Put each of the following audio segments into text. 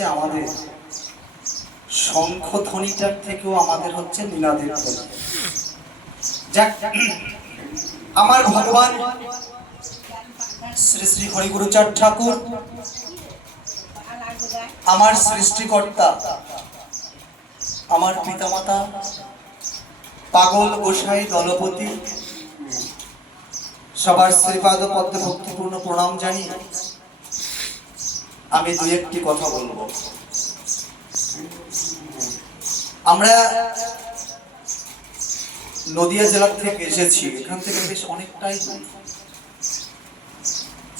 হচ্ছে আমাদের শঙ্খ ধ্বনিটার থেকেও আমাদের হচ্ছে নিনাদের যাক, আমার ভগবান শ্রী শ্রী হরিগুরুচাঁদ ঠাকুর, আমার সৃষ্টিকর্তা, আমার পিতামাতা, পাগল গোসাই দলপতি, সবার শ্রীপাদ পদ্মে ভক্তিপূর্ণ প্রণাম জানি আমি দু একটি কথা বলব। আমরা নদিয়া জেলার থেকে এসেছি, এখান থেকে বেশ অনেকটাই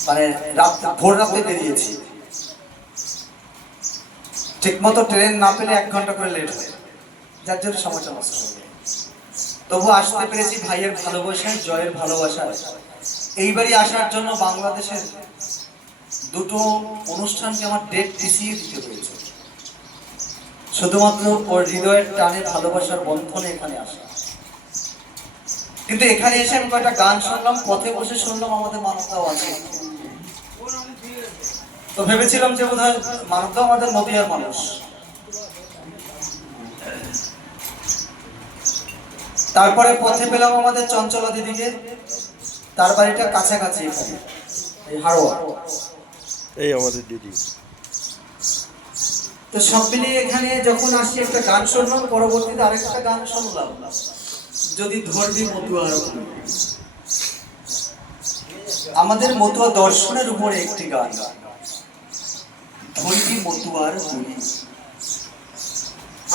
মানে রাত, ভোর রাতে বেরিয়েছি। ঠিক মতো ট্রেন না পেলে এক ঘণ্টা করে লেট হয়, যার জন্য সমস্যা নষ্ট হয়ে তবু আসতে পেরেছি ভাইয়ের ভালোবাসায়, জয়ের ভালোবাসায়। এইবারই আসার জন্য বাংলাদেশের দুটো অনুষ্ঠানকে আমার ডেট পিছিয়ে দিতে হয়েছে। শুধুমাত্র ওর হৃদয়ের টানে ভালোবাসার বন্ধনে এখানে আসা। কিন্তু এখানে এসে আমি কয়েকটা গান শুনলাম, পথে বসে শুনলাম, আমাদের মানবতাও আছে। তো ভেবেছিলাম যে বোধ হয় মানবতাও আমাদের নদিয়ার মানুষ। তারপরে পথে পেলাম আমাদের চঞ্চলা দিদিকে। তার বাড়িটা কাছাকাছি এখানে হাড়োয়া। এই আমাদের দিদি। তো সব মিলিয়ে এখানে যখন আসি, একটা গান শুনলাম, পরবর্তীতে আরেকটা গান শুনলাম। যদি ধরবি মতুয়ার। আমাদের মতুয়া দর্শনের উপরে একটি গান। ধরবি মতুয়ার গুলি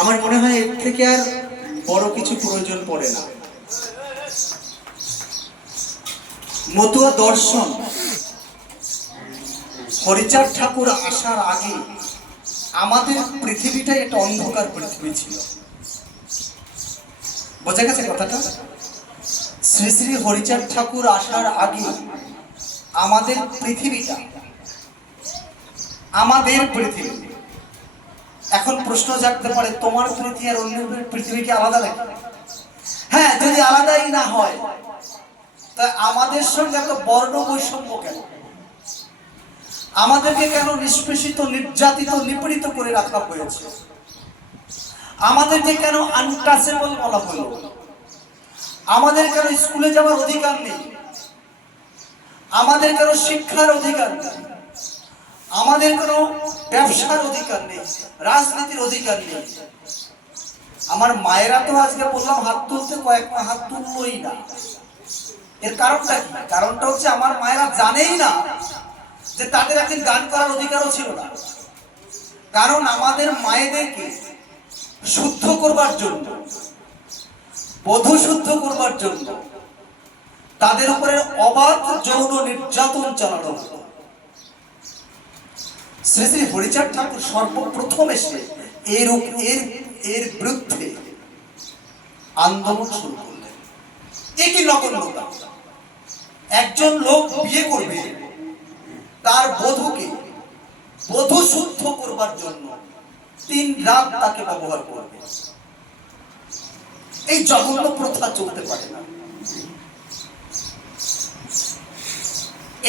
আমার মনে হয় এর থেকে আর বড় কিছু প্রয়োজন পড়ে না। মতুয়া দর্শন হরিচাঁদ ঠাকুর আসার আগে আমাদের পৃথিবীটাই একটা অন্ধকার পৃথিবী ছিল। বোঝা গেছে কথাটা? শ্রী শ্রী হরিচাঁদ ঠাকুর আসার আগে আমাদের পৃথিবীটা, আমাদের পৃথিবী, এখন প্রশ্ন জাগতে পারে, তোমার পৃথিবী আর অন্য পৃথিবী কি আলাদা লাগে হ্যাঁ যদি আলাদাই না হয়, তা আমাদের সঙ্গে এত বর্ণ বৈষম্য কেন? আমাদেরকে কেন নিষ্পেষিত, নির্যাতিত, নিপীড়িত করে রাখা হয়েছে? আমাদেরকে কেন আনটাচেবল বলা হলো? আমাদের কেন স্কুলে যাওয়ার অধিকার নেই? আমাদের কেন শিক্ষার অধিকার নেই? আমাদের কোনো ব্যবসার অধিকার নেই? রাজনীতির অধিকার নেই? আমার মায়েরা তো আজকে বললাম, হাত তুলতে কয়েক মা হাত তুললই না। এর কারণটা কি? কারণটা হচ্ছে আমার মায়েরা জানেই না যে তাদের একদিন গান করার অধিকারও ছিল না। কারণ আমাদের মায়েদেরকে শুদ্ধ করবার জন্য, বধূ শুদ্ধ করবার জন্য তাদের উপরে অবাধ যৌন নির্যাতন চালানো হতো। শ্রী শ্রী হরিচার ঠাকুর সর্বপ্রথম এসে এর এর এর বিরুদ্ধে আন্দোলন শুরু করলেন। এ কি নগণ্যতা? একজন লোক বিয়ে করবে তার বধূকে বধূ শুদ্ধ করবার জন্য তিন রাত তাকে ব্যবহার করবে। এই জঘন্য প্রথা চলতে পারে না।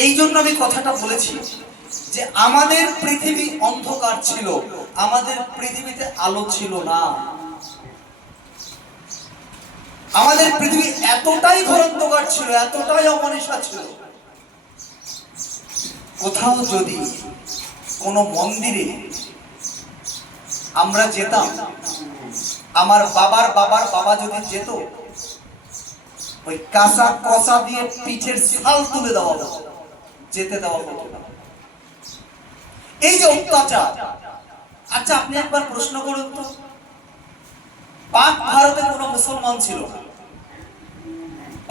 এই জন্য আমি কথাটা বলেছি যে আমাদের পৃথিবী অন্ধকার ছিল, আমাদের পৃথিবীতে আলো ছিল না। আমাদের পৃথিবী এতটাই ঘর অন্ধকার ছিল, এতটাই অমনীষা ছিল কোথাও যদি কোনো মন্দিরে আমরা যেতাম, আমার বাবার বাবার বাবা যদি যেত, ওই কাঁচা কষা দিয়ে পিঠের ছাল তুলে দেওয়া হতো, যেতে দেওয়া হতো এই যে অত্যাচার আচ্ছা আপনি একবার প্রশ্ন করুন তো। পাক ভারতে কোনো মুসলমান ছিল না।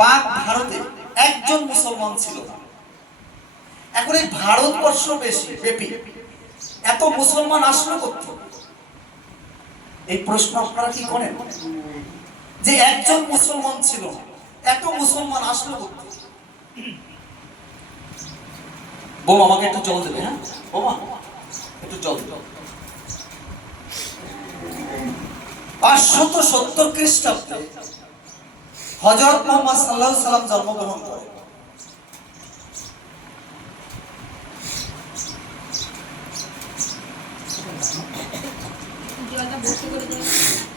পাক ভারতে একজন মুসলমান ছিল না। এখন এই ভারতবর্ষ বেশি ব্যাপী। এত মুসলমান আসলো করতে এই প্রশ্ন আপনারা কি করেন? যে একজন মুসলমান ছিল, এত মুসলমান আসলো করতে বোম, আমাকে একটু জল দেবে হ্যাঁ? বোমা, একটু জল দেবে। পাঁচশত সত্তর খ্রিস্টাব্দে হজরত মোহাম্মদ সাল্লাহ সাল্লাম জন্মগ্রহণ করেন।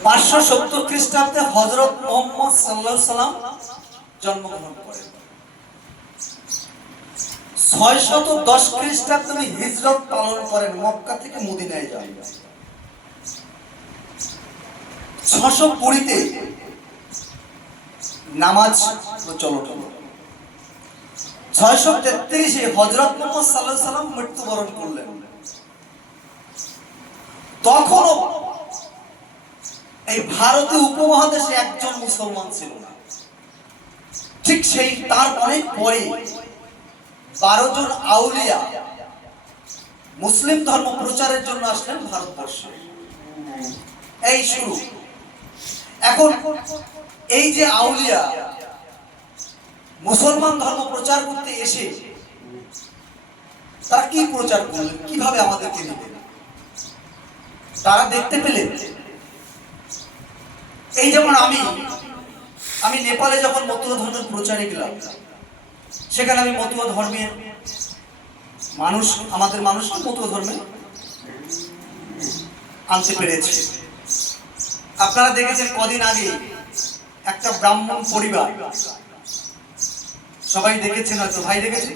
পাঁচশো সত্তর খ্রিস্টাব্দে হজরত মোহাম্মদ সাল্লাহ সাল্লাম জন্মগ্রহণ করেন। ছয় শত দশ খ্রিস্টাব্দে উনি হিজরত পালন করেন, মক্কা থেকে মদিনায় যান। ছশো কুড়িতে নামাজ প্রচলন। ছয়শো তেত্রিশে হজরত মোহাম্মদ সাল্লাহ সাল্লাম মৃত্যুবরণ করলেন। তখনও এই ভারতীয় উপমহাদেশে একজন মুসলমান ছিল না। ঠিক সেই, তার অনেক পরে বারো জন আউলিয়া মুসলিম ধর্ম প্রচারের জন্য আসলেন ভারতবর্ষে। এই শুরু। এখন এই যে আউলিয়া মুসলমান ধর্ম প্রচার করতে এসে তারা কি প্রচার করলেন? কীভাবে আমাদেরকে নেবেন তারা দেখতে পেলেন এই যেমন আমি আমি নেপালে যখন মতুয়া ধর্মের প্রচারে গেলাম, সেখানে আমি মতুয়া ধর্মের মানুষ, আমাদের মানুষকে মতুয়া ধর্মে আনতে পেরেছে। আপনারা দেখেছেন কদিন আগে একটা ব্রাহ্মণ পরিবার, সবাই দেখেছেন হয়তো, ভাই দেখেছেন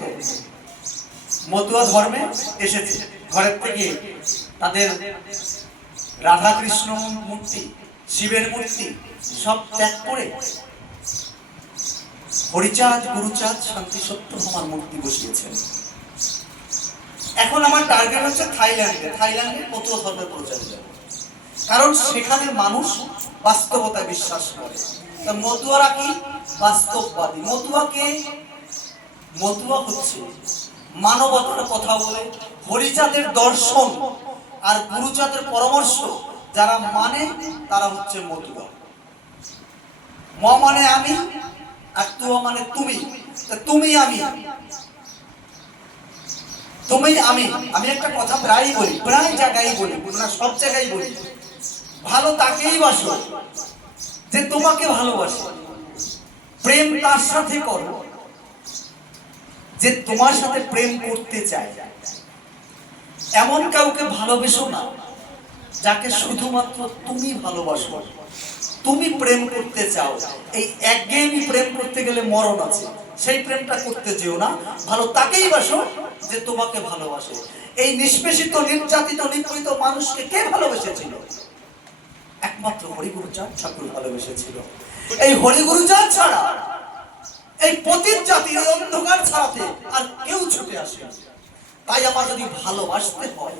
মতুয়া ধর্মে এসেছে। ঘরের থেকে তাদের রাধা কৃষ্ণ মূর্তি শিবের মূর্তি সব ত্যাগ করে হরিচাঁদ, গুরুচাঁদ, শান্তি সত্য আমার মূর্তি বসিয়েছেন। এখন আমার টার্গেট হচ্ছে থাইল্যান্ডে। থাইল্যান্ডে মতুয়া ধর্মের প্রচারে যাব কারণ সেখানে মানুষ বাস্তবতা বিশ্বাস করে। তা মতুয়ারা কি? বাস্তববাদী। মতুয়াকে মতুয়া হচ্ছে মানবতার কথা বলে হরিচাঁদের দর্শন আর গুরুচাঁদের পরামর্শ যারা মানে তারা হচ্ছে মতুয়া ম মানে আমি, আর তুয়া মানে তুমি। তুমি আমি। তুমি আমি। আমি একটা কথা প্রায়ই বলি, প্রায় জায়গায় বলি না সব জায়গায় বলি। ভালো তাকেই বাসো, যে তোমাকে ভালোবাসে। প্রেম তার সাথে করো, যে তোমার সাথে প্রেম করতে চায়। এমন কাউকে ভালোবেসো না। যাকে শুধুমাত্র তুমি ভালোবাসো, তুমি প্রেম করতে চাও, এই একঘেয়েমি প্রেম করতে গেলে মরণ আছে। সেই প্রেমটা করতে যেও না, ভালো তাকেই বাসো যে তোমাকে ভালোবাসে। এই নিষ্পেষিত, নির্যাতিত, নিপীড়িত মানুষকে কে ভালোবেসেছিল? একমাত্র হরিগুরু চাঁদ ঠাকুর ভালোবেসেছিল। এই হরিগুরু চাঁদ ছাড়া, এই পতিত জাতির অন্ধকার ছাড়াতে আর কেউ ছুটে আসে। তাই আমার যদি ভালোবাসতে হয়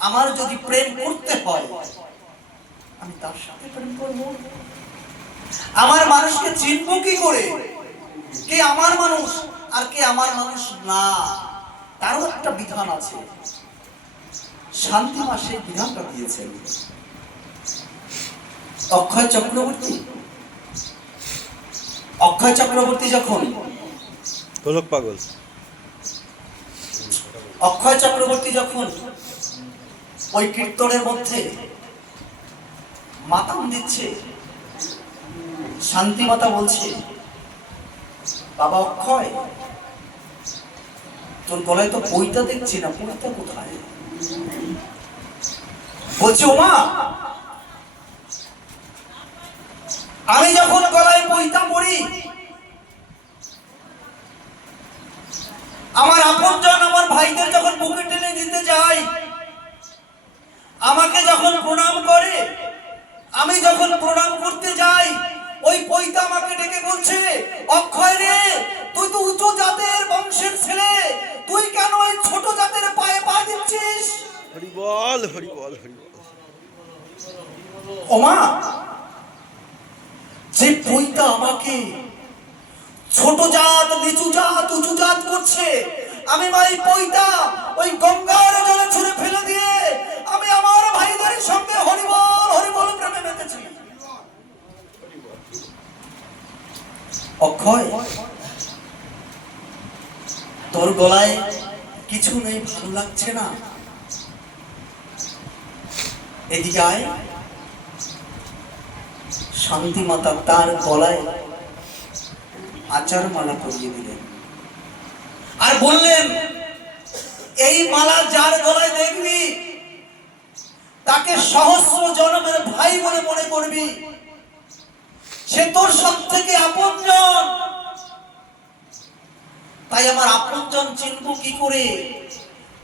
আমার যদি প্রেম করতে হয় আমি তার সাথে প্রেম করব। আমার মানুষকে চিনব কি করে? কে আমার মানুষ আর কে আমার মানুষ না? তারও একটা বিধান আছে। শান্তি মাসে বিধানটা দিয়েছেন। অক্ষয় চক্রবর্তী। অক্ষয় চক্রবর্তী যখন গোলক পাগল। অক্ষয় চক্রবর্তী যখন ওই কীর্তনের মধ্যে মাতাম দিচ্ছে। শান্তি মাতা বলছে, বাবা অক্ষয়, তোর গলায় তো বইটা দেখছি না, বইটা কোথায়? বলছে, ওমা, আমি যখন গলায় বইটা পড়ি, আমার আপনজন আমার ভাইদের যখন বুকে টেনে দিতে যাই আমাকে যখন প্রণাম করে আমি যখন প্রণাম করতে যাই ওই পৈতা আমাকে ডেকে বলছে অক্ষয় রে তুই তো উঁচু জাতের বংশের ছেলে তুই কেন ওই ছোট জাতের পায়ে পা দিচ্ছিস? হরি বল হরি বল হরি বল। ওমা যে পৈতা আমাকে ছোট জাত নিচু জাত উঁচু জাত করছে আমি ভাই পৈতা ওই গঙ্গার জলে ছুঁড়ে ফেলে দিয়ে আমি আমার ভাইদের সঙ্গে হরিবল হরিবল প্রেমে মেতেছি অক্ষয়, তোর গলায় কিছু নেই, ভালো লাগছে না। এদিকে শান্তি মাতা তার গলায় আচার মালা পরিয়ে দিলেন। আর বললেন, এই মালা যার গলায় দেখবি তাকে সহস্র জনমের ভাই বলে মনে করবি। সে তোর সব থেকে আপনজন। তাই আমার আপনজন চিনব কি করে?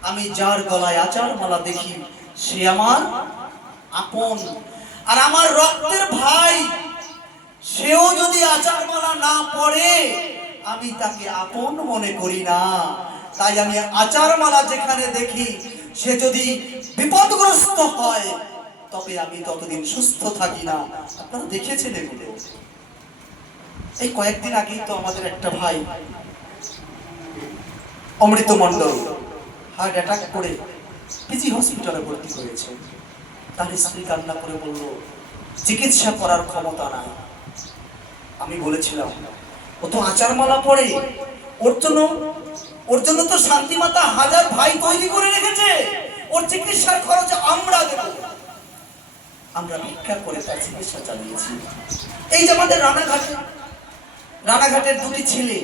আমি যার গলায় আচার মালা দেখি, সে আমার আপন। আর আমার রক্তের ভাই, সেও যদি আচার মালা না পড়ে, আমি তাকে আপন মনে করি না। তাই আমি আচার মালা যেখানে দেখি, সে যদি বিপদগ্রস্ত হয়। তবে আমি ততদিন সুস্থ থাকি না। আপনারা দেখেছেন এগুলো। এই কয়েকদিন আগেই তো আমাদের একটা ভাই, অমৃত মন্ডল হার্ট অ্যাটাক করে পিজি হসপিটালে ভর্তি হয়েছে। তার স্ত্রী কান্না করে বলল, চিকিৎসা করার ক্ষমতা নাই। আমি বলেছিলাম, ও তো আচারমালা পড়ে ওর জন্য ওর জন্য তো শান্তিমাতা হাজার ভাই তৈরি করে রেখেছে। ওর চিকিৎসার খরচ আমরা দেব। আমরা ভিক্ষা করে তার চিকিৎসা চালিয়েছি। এই যে আমাদের রানাঘাটে, রানাঘাটের দুটি ছেলে,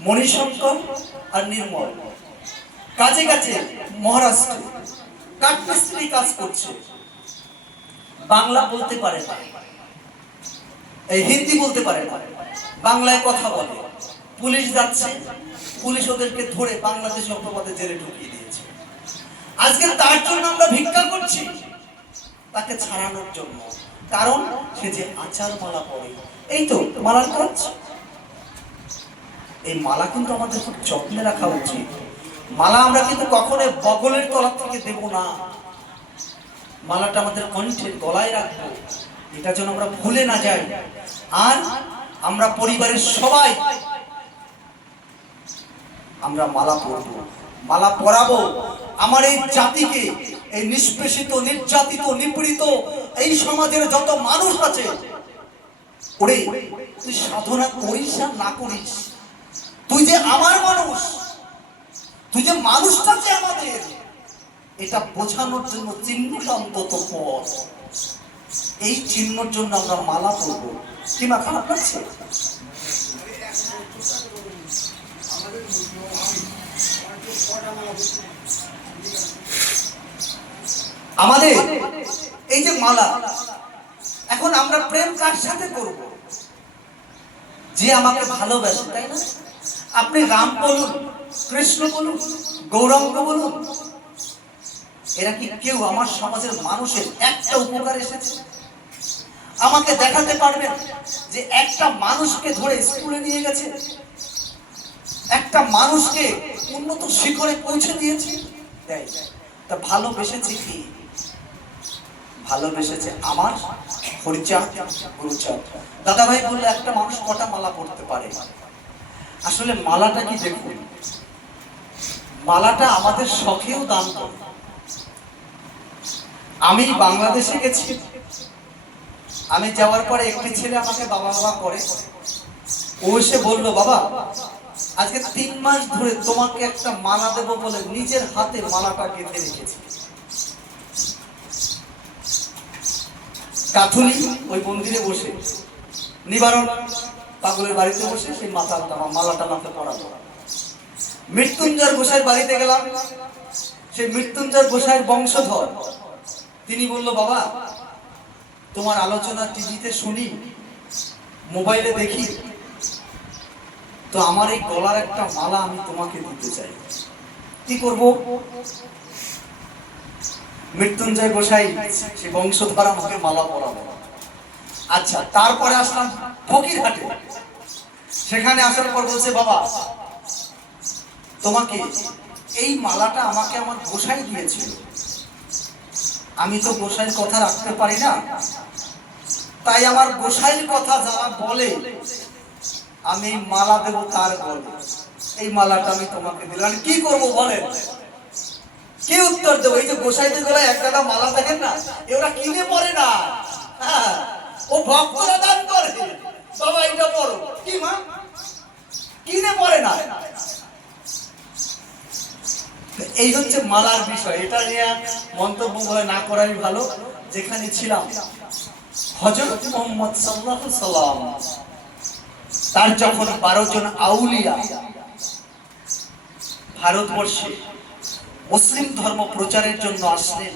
মণিশঙ্কর আর নির্মল, কাজে কাছে মহারাষ্ট্র কাঠমিস্ত্রি কাজ করছে। বাংলা বলতে পারে না। এই হিন্দি বলতে পারে না। বাংলায় কথা বলে। পুলিশ যাচ্ছে। পুলিশ ওদেরকে ধরে বাংলাদেশ অপবাদে জেলে ঢুকিয়ে আজকে তার জন্য আমরা ভিক্ষা করছি। তাকে ছাড়ানোর জন্য। কারণ সে যে আচার মালা পরে। এই তো মালার কাজ এই মালা কিন্তু আমাদের খুব যত্নে রাখা উচিত। মালা আমরা কিন্তু কখনো বগলের তলা থেকে দেব না। মালাটা আমাদের কণ্ঠের গলায় রাখব। এটা যেন আমরা ভুলে না যাই। আর আমরা পরিবারের সবাই আমরা মালা পরবো। মালা পরাবো। আমার এই জাতিকে, এই নিষ্পেষিত, নির্যাতিত, নিপীড়িত, এই সমাজের যত মানুষ আছে, ওরে, তুই সাধনা করিস আর না করিস। তুই যে আমার মানুষ, তুই যে মানুষটা যে আমাদের, এটা বোঝানোর জন্য চিহ্নটা অন্তত পর এই চিহ্নর জন্য আমরা মালা পরব। কিমা খারাপ লাগছে আমাদের এই যে মালা, এখন আমরা প্রেম কার সাথে করব? যে আমাকে ভালোবাসে, তাই না? আপনি রাম বলুন, কৃষ্ণ বলুন, গৌরাঙ্গ বলুন, এরা কি কেউ আমার সমাজের মানুষের একটা উপকার এসেছে? আমাকে দেখাতে পারবেন যে একটা মানুষকে ধরে স্কুলে নিয়ে গেছে একটা মানুষকে উন্নত শিখরে পৌঁছে দিয়েছে? দেয় তা ভালোবেসেছে কি? ভালোবেসেছে আমার হরিচাঁদ গুরুচাঁদ। দাদা ভাই বললে, একটা মানুষ কটা মালা পড়তে পারে? আসলে মালাটা কি দেখুন? মালাটা আমাদের শখেও দান করে। আমি বাংলাদেশে গেছি। আমি যাওয়ার পরে একটি ছেলে আমাকে বাবা বাবা করে। ও এসে বলল, বাবা আজকে তিন মাস ধরে তোমাকে একটা মালা দেবো বলে নিজের হাতে মালাটা গেঁথে রেখেছি। কাথুলি ওই মন্দিরে বসে, নিবারণ পাগলের বাড়িতে বসে সেই মাথার মাথাটা মালাটা মাথা পড়াবো মৃত্যুঞ্জয় গোসাইয়ের বাড়িতে গেলাম, সেই মৃত্যুঞ্জয় গোসাইয়ের বংশধর। তিনি বলল, বাবা, তোমার আলোচনা টিভিতে শুনি, মোবাইলে দেখি তো আমার এই গলার একটা মালা আমি তোমাকে দিতে চাই। কি করব? মৃত্যুঞ্জয় গোসাই, সে বংশধর আমাকে মালা পরাবো আচ্ছা তারপরে আসলাম ফকিরহাটে। সেখানে আসার পর বলছে, বাবা, তোমাকে এই মালাটা আমাকে আমার গোসাই দিয়েছিল। আমি তো গোসাইয়ের কথা রাখতে পারি না। তাই আমার গোসাইয়ের কথা যারা বলে আমি মালা দেব তার বলে এই মালাটা আমি তোমাকে দিলাম। কি করব বলেন? কি উত্তর দেবো? এই যে গোসাইদের গলায় এক গাদা মালা দেখেন না? এরা কিনে পড়ে না। হ্যাঁ, ও ভক্তরা দান করে। বাবা এটা পড়ো কি মা? কিনে পড়ে না। এই হচ্ছে মালার বিষয়। এটা নিয়ে মন্তব্য বলে না করাই ভালো। যেখানে ছিলাম হজরত মোহাম্মদ সাল্লাহ সাল্লাম তার যখন বারো জন আউলিয়া ভারতবর্ষে মুসলিম ধর্ম প্রচারের জন্য আসলেন,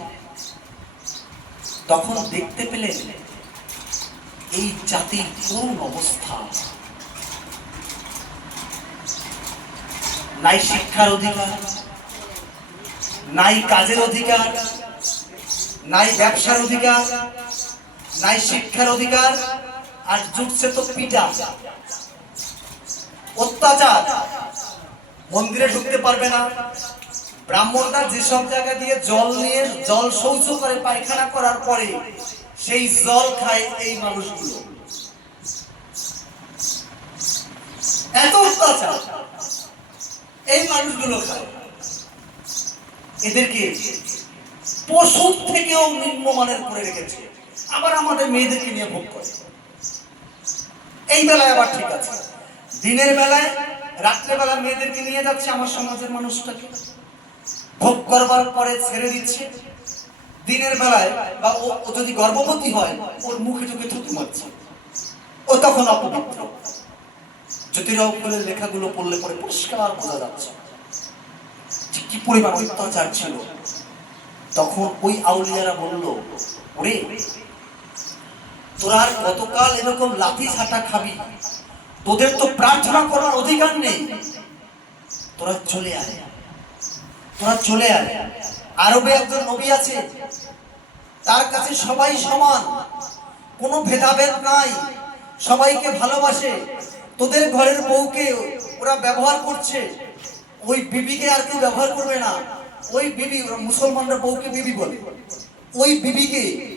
তখন দেখতে পেলেন এই জাতির করুণ অবস্থা। নাই শিক্ষার অধিকার, নাই কাজের অধিকার, নাই ব্যবসার অধিকার, নাই শিক্ষার অধিকার, আর জুটছে তো পিটা অত্যাচার। মন্দিরে ঢুকতে পারবে না। ব্রাহ্মণরা যেসব জায়গা দিয়ে জল নিয়ে জল শৌচ করে পায়খানা করার পরে সেই জল খায় এই মানুষগুলো। এত অত্যাচার। এই মানুষগুলো খায়। এদেরকে পশুর থেকেও নিম্নমানের করে রেখেছে। আবার আমাদের মেয়েদেরকে নিয়ে ভোগ করে। এই বেলায় আবার ঠিক আছে। দিনের বেলায় রাত্রেবেলা মেয়েদেরকে নিয়ে যাচ্ছে আমার সমাজের মানুষটাকে। ভোগ করবার পরে ছেড়ে দিচ্ছে। দিনের বেলায় বা ও যদি গর্ভবতী হয়, ওর মুখে চোখে থুতু মারছে। ও তখন অপবিত্র জ্যোতিরাও ফুলের লেখাগুলো পড়লে পরে পরিষ্কার বোঝা যাচ্ছে কি পরিমাণ অত্যাচার ছিল। তখন ওই আউলিয়ারা বলল, ওরে, তোরা আর গতকাল এরকম লাঠি ছাটা খাবি তোদের তো প্রার্থনা করার অধিকার নেই। তোরা চলে আয়। তোরা চলে আয়। আরবে একজন নবী আছে। তার কাছে সবাই সমান। কোনো ভেদাভেদ নাই। সবাইকে ভালোবাসে। তোদের ঘরের বউকে ওরা ব্যবহার করছে। ওই বিবিকে আর কেউ ব্যবহার করবে না। ওই বিবি, ওরা মুসলমানরা বউকে বিবি বলে। ওই বিবিকে,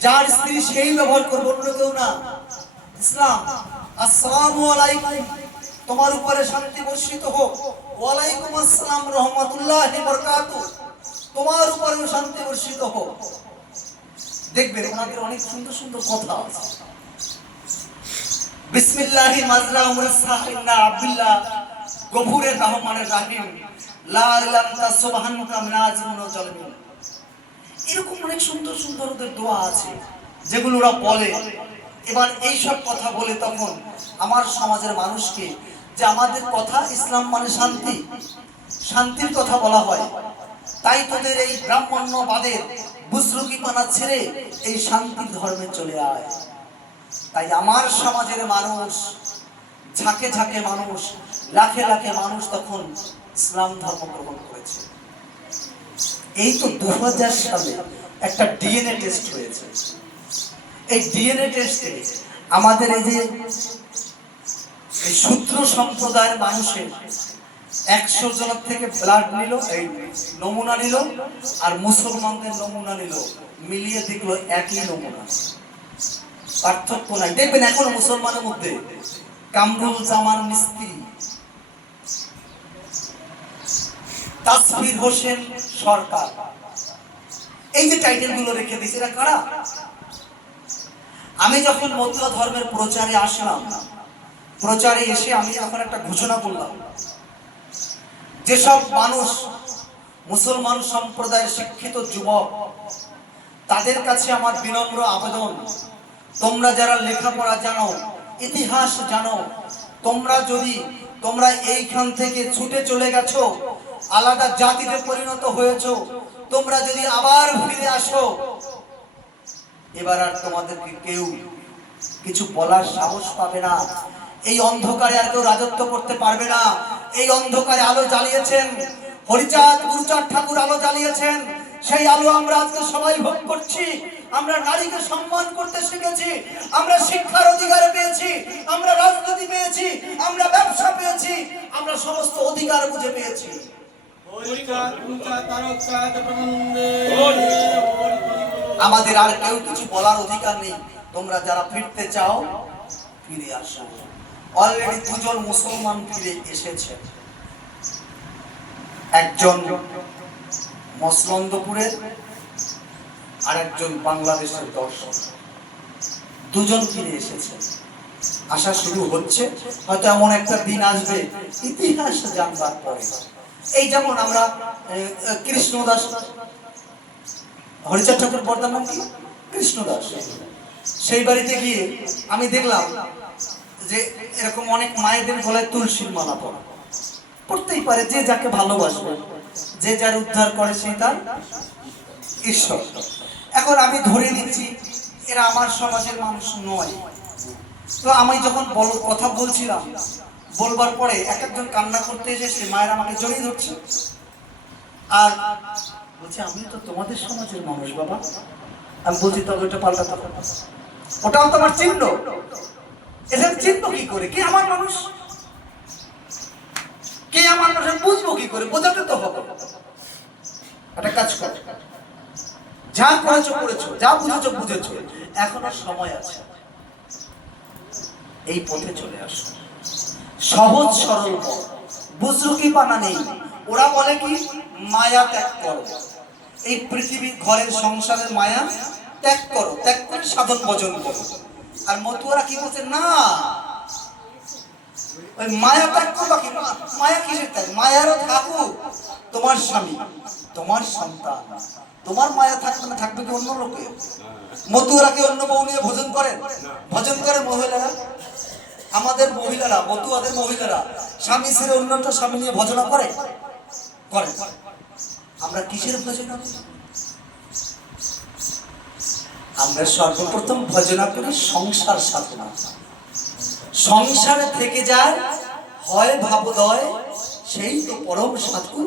যার স্ত্রী সেই ব্যবহার করবে, অন্য কেউ না। ইসলাম তোমার উপরে শান্তি বর্ষিত হোক। ওয়ালাইকুম আসসালাম রহমতুল্লাহি তোমার উপরেও শান্তি বর্ষিত হোক। দেখবেন ওনাদের অনেক সুন্দর সুন্দর কথা আছে। বিসমিল্লাহি মাজরা আব্দুল্লাহ। রহমানের রাহিম। এরকম অনেক সুন্দর সুন্দর ওদের দোয়া আছে, যেগুলো ওরা বলে। এবার এই সব কথা বলে তখন আমার সমাজের মানুষকে যে আমাদের কথা ইসলাম মানে শান্তি, শান্তির কথা বলা হয়। তাই তোদের এই ব্রাহ্মণ্যবাদের বুজরুকি পানা ছেড়ে এই শান্তির ধর্মে চলে আয়। তাই আমার সমাজের মানুষ, ঝাঁকে ঝাঁকে মানুষ, লাখে লাখে মানুষ তখন ইসলাম ধর্ম গ্রহণ করেছে। এই তো দু হাজার সালে একটা ডিএনএ টেস্ট হয়েছে। এই ডিএনএ টেস্টে আমাদের এই যে সূত্র সম্প্রদায়ের মানুষের একশো জনের থেকে ব্লাড নিল, এই নমুনা নিল আর মুসলমানদের নমুনা নিল, মিলিয়ে দেখল একই নমুনা। পার্থক্য নাই। দেখবেন এখন মুসলমানের মধ্যে কামরুল মিস্ত্রি, তাসফির হোসেন সরকার। এই যে টাইটেলগুলো রেখে দিয়েছে, এরা কারা? আমি যখন মতুয়া ধর্মের প্রচারে আসলাম, প্রচারে এসে আমি এখন একটা ঘোষণা করলাম, যেসব মানুষ মুসলমান সম্প্রদায়ের শিক্ষিত যুবক, তাদের কাছে আমার বিনম্র আবেদন, তোমরা যারা লেখাপড়া জানো, ইতিহাস জানো, তোমরা যদি, তোমরা এইখান থেকে ছুটে চলে গেছো, আলাদা জাতিতে পরিণত হয়েছো, তোমরা যদি আবার ফিরে আসো এবার আর তোমাদেরকে কেউ কিছু বলার সাহস পাবে না। এই অন্ধকারে আর কেউ রাজত্ব করতে পারবে না। এই অন্ধকারে আলো জ্বালিয়েছেন। হরিচাঁদ গুরুচাঁদ ঠাকুর আলো জ্বালিয়েছেন। সেই আলো আমরা আজকে সবাই ভোগ করছি। আমরা নারীকে সম্মান করতে শিখেছি। আমরা শিক্ষার অধিকার পেয়েছি। আমরা রাজনীতি পেয়েছি। আমরা ব্যবসা পেয়েছি। আমরা সমস্ত অধিকার বুঝে পেয়েছি। আমাদের আর কেউ কিছু বলার অধিকার নেই। তোমরা যারা ফিরতে চাও, ফিরে আসো। অলরেডি দুজন মুসলমান ফিরে এসেছে। একজন মসলন্দপুরের আর একজন বাংলাদেশের দর্শক। দুজন ফিরে এসেছে। আসা শুরু হচ্ছে। হয়তো এমন একটা দিন আসবে, ইতিহাস জানবার পরে। এই যেমন আমরা কৃষ্ণদাস হরিচাঁদ ঠাকুর বর্দার নাম কি? কৃষ্ণদাস। সেই বাড়িতে গিয়ে আমি দেখলাম যে এরকম অনেক মায়েদের গলায় তুলসীর মালা পরা। পড়তেই পারে যে যাকে ভালোবাসবে, যে যার উদ্ধার করে সেই তার ঈশ্বর। এখন আমি ধরে নিচ্ছি, এরা আমার সমাজের মানুষ নয়। তো আমি যখন বল, কথা বলছিলাম, বলবার পরে এক একজন কান্না করতে এসে মায়ের আমাকে জড়িয়ে ধরছে। আর বলছে, আমি তো তোমাদের সমাজের মানুষ, বাবা। আমি বলছি তবে ওটা পাল্টাতে। ওটাও তো আমার চিহ্ন। এটা চিহ্ন কি করে? কে আমার মানুষ? কে আমার মানুষ? আমি বুঝব কি করে? বোঝাতে তো হবে। একটা কাজ কর। যা করেছ করেছ। যা বুঝেছ বুঝেছ। এখনও সময় আছে। এই পথে চলে আসো। সহজ, সরল বুঝলো কি পানা নেই। ওরা বলে কি? মায়া ত্যাগ করো। এই পৃথিবীর ঘরের সংসারের মায়া ত্যাগ করো, ত্যাগ করে সাধন ভজন করো। আর মতুয়ারা কি বলছে? না, ওই মায়া ত্যাগ করবা কি? মায়া কিসের ত্যাগ? মায়ারও থাকুক তোমার স্বামী, তোমার সন্তান। তোমার মায়া থাকবে না থাকবে কি অন্য লোকে? মতুয়ারা কি অন্য বউ নিয়ে ভোজন করেন? ভজন করে মহিলারা? আমাদের মহিলারা, মতুয়াদের মহিলারা, স্বামী ছেড়ে অন্যটা স্বামী নিয়ে ভজনা করে? করে। আমরা কিসের ভজনা আমরা সর্বপ্রথম ভজনা করি সংসার সাধনা। সংসারে থেকে যায়, হয় ভাবোদয়, সেই তো পরম সাধু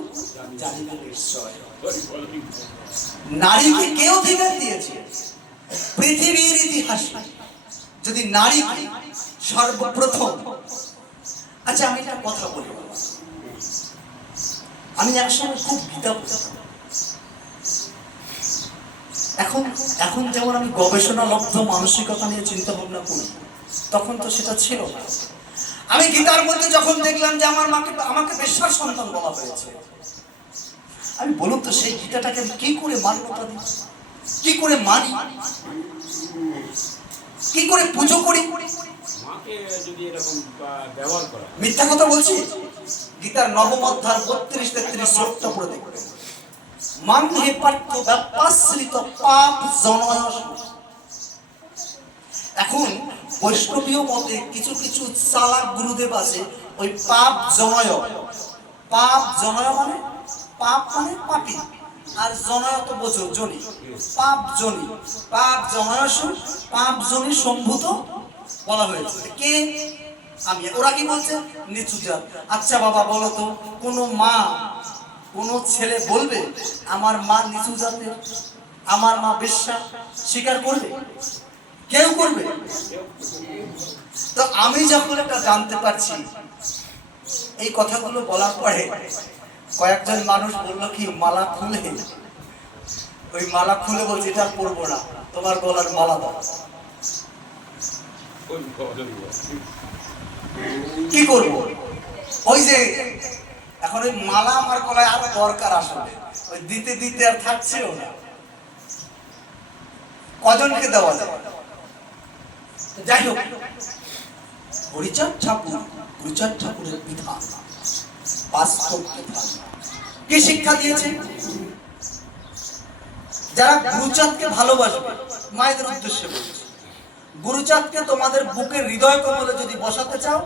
নারীকে কে অধিকার দিয়েছে? পৃথিবীর ইতিহাসে। যদি নারীকে সর্বপ্রথম আচ্ছা আমি একটা কথা বলি। আমি একসময় খুব গীতা এখন এখন যেমন আমি গবেষণা লব্ধ মানসিকতা নিয়ে চিন্তা ভাবনা করি তখন তো সেটা ছিল না। আমি গীতার মধ্যে যখন দেখলাম যে আমার মাকে আমাকে বেশ্যার সন্তান বলা হয়েছে আমি বলুন তো সেই গীতাটাকে আমি কি করে মান্যতা দিই কি করে মানি? কি করে পুজো করা? মিথ্যা কথা বলছি? গীতার নবম অধ্যায় বত্রিশ তেত্রিশ শ্লোকটা পড়ে দেখবেন মান হে পাঠ্য ব্যাপাশ্রিত পাপ জনয় এখন বৈষ্ণবীয় মতে কিছু কিছু চালাক গুরুদেব আছে, ওই পাপ জনয়। পাপ জনয় মানে? পাপ মানে পাপি। আর জনয় তো বোঝো, জনি। পাপ জনি। পাপ জনয়স পাপ জনি সম্ভূত বলা হয়েছে। কে? আমি ওরা কি বলছে? নিচু জাত। আচ্ছা বাবা, বলো তো, কোনো মা, কোনো ছেলে বলবে, আমার মা নিচু জাতের, আমার মা বিশ্বাস স্বীকার করবে? কেউ করবে? তো আমি যখন এটা জানতে পারছি, এই কথাগুলো বলার পরে কয়েকজন মানুষ বলল কি, মালা খুলে? ওই মালা খুলে বলছে, এটা পরবো না, তোমার গলার মালা দাও। কি করব? ওই যে, এখন ওই মালা আমার গলায় আরও দরকার আসলে। ওই দিতে দিতে আর থাকছেও না। কজনকে দেওয়া যায়? যাই হোক। হরিচাঁদ ঠাকুর হরিচাঁদ ঠাকুরের বিধান বাস্তব বিধান কি শিক্ষা দিয়েছে? যারা গুরুচাঁদকে ভালোবাসবে, মায়েদের উদ্দেশ্যে বলছি। গুরুচাঁদকে তোমাদের বুকের হৃদয় কমলে যদি বসাতে চাও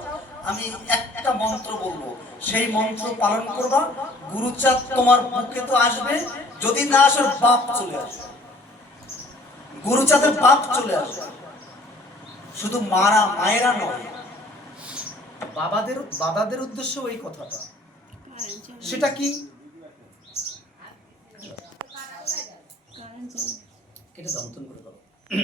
আমি একটা মন্ত্র বলব। সেই মন্ত্র পালন করবা। গুরুচাঁদ তোমার বুকে তো আসবে যদি না আসে ওর বাপ চলে আসবে। গুরুচাঁদের বাপ চলে আসবে। শুধু মারা মায়েরা নয় বাবাদের বাবাদের উদ্দেশ্য ওই কথাটা। সেটা কি? কেটে দাও নতুন করে